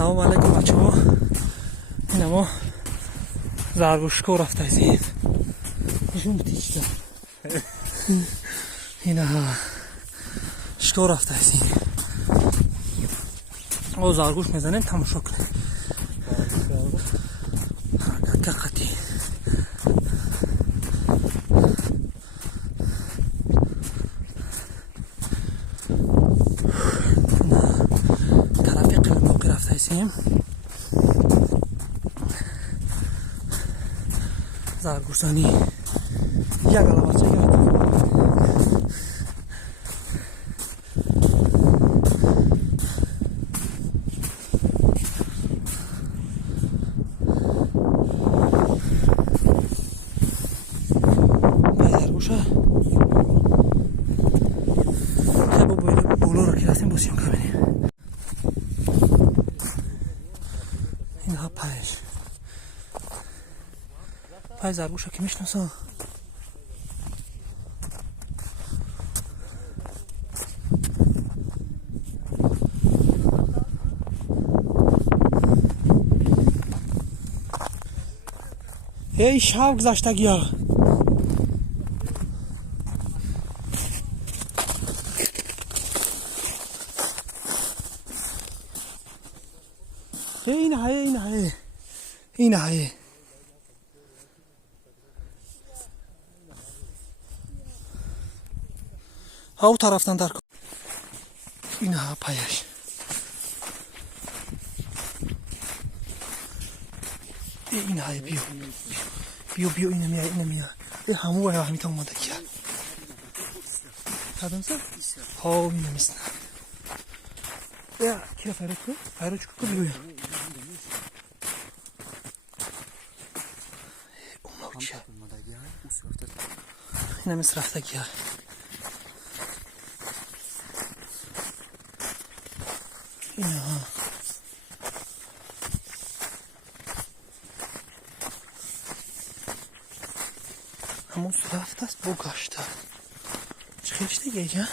سلام علیکم بچه ها. این ما زرگوشکو رفته ایزیم نشون بتیچتم این ها شکو رفته ایزیم او زرگوش میزنیم تماشا کنیم حرکت قطعی طرفی قلماقی رفته ایزیم زرگوشانی یک علاوه چه گرد بای زرگوشه خیلی با بولو رو که رسیم بسیم که بینیم این ها پای زرگوشه که میشناسم ای شاو گذاشتگی ها این های ها طرفتن در کن این ها پایش این های بیو این میاد ای همو باید همیتا اومده کیا کدام سر؟ ها این میستن یا کیا فیروچ کو بیو این همیست رفته کیا این ها همون رفته است بگاشته چه خیلیشته گیگه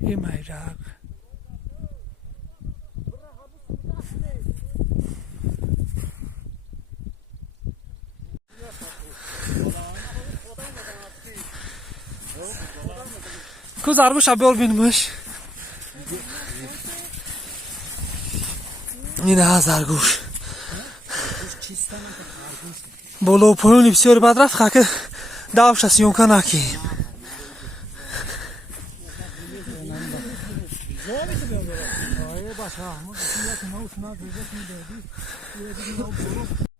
این مایراق کو زرگوش بیار بینمش این ها زرگوش боло поёни бисёри бад рафт хака давша сиёмка наким زاویه تو بیام دارم آیه باشه همون یا تو نو شما دیگه تو دیدی یه دیگه نو برو